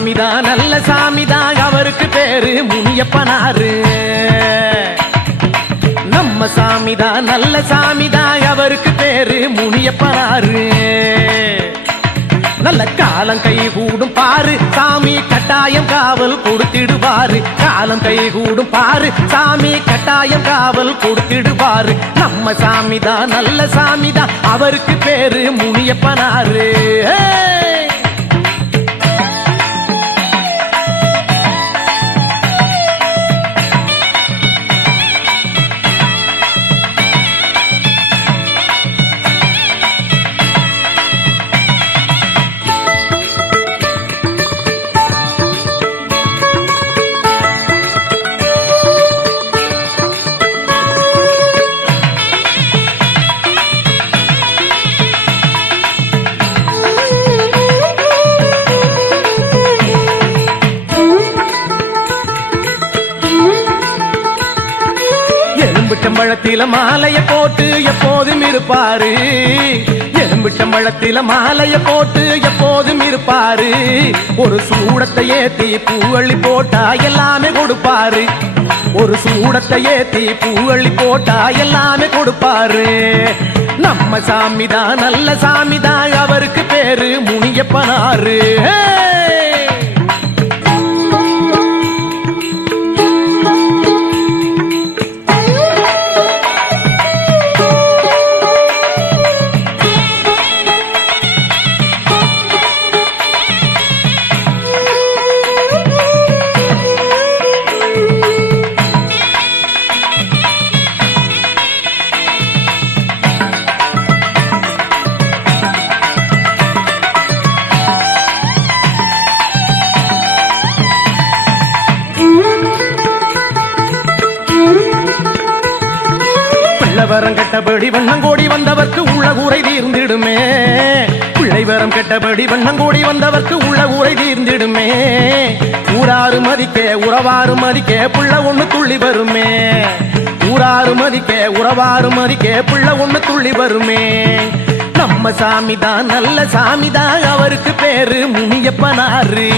சாமிதான் நல்ல சாமிதான் அவருக்கு பேரு முனியப்பனாரு. நம்ம சாமிதான் நல்ல சாமிதான் அவருக்கு பேரு முனியப்பனாரு. நல்ல காலம் கை கூடும் பாரு சாமி கட்டாயம் காவல் கொடுத்திடுவாரு. காலம் கை கூடும் பாரு சாமி கட்டாயம் காவல் கொடுத்திடுவாரு. நம்ம சாமிதான் நல்ல சாமிதான் அவருக்கு பேரு முனியப்பனாரு. எலும்பிட்டம்பழத்தில மாலைய போட்டு எப்போதும் இருப்பாரு. எலும்பிட்டம்பழத்தில மாலைய போட்டு எப்போதும் இருப்பாரு. ஒரு சூடத்தை ஏத்தி பூவள்ளி போட்டா எல்லாமே கொடுப்பாரு. ஒரு சூடத்தை ஏத்தி பூவள்ளி போட்டா எல்லாமே கொடுப்பாரு. நம்ம சாமிதான் நல்ல சாமிதான் அவருக்கு பேரு முனியப்பனாரு. பிள்ளைவரம் கெட்டபடி வண்ணங்கோடி வந்தவர்க்கு உள்ள கூரை தீர்ந்திடுமே. பிள்ளைவரம் கெட்டபடி வண்ணங்கோடி வந்தவர்க்கு உள்ள கூரை தீர்ந்திடுமே. ஊராறு மதிக்க உறவாறு மதிக்க புள்ள ஒண்ணு துள்ளி வருமே. ஊராறு மதிக்க உறவாறு மதிக்க புள்ள ஒண்ணு துள்ளி வருமே. நம்ம சாமிதான் நல்ல சாமிதான் அவருக்கு பேரு முனியப்பனாரு.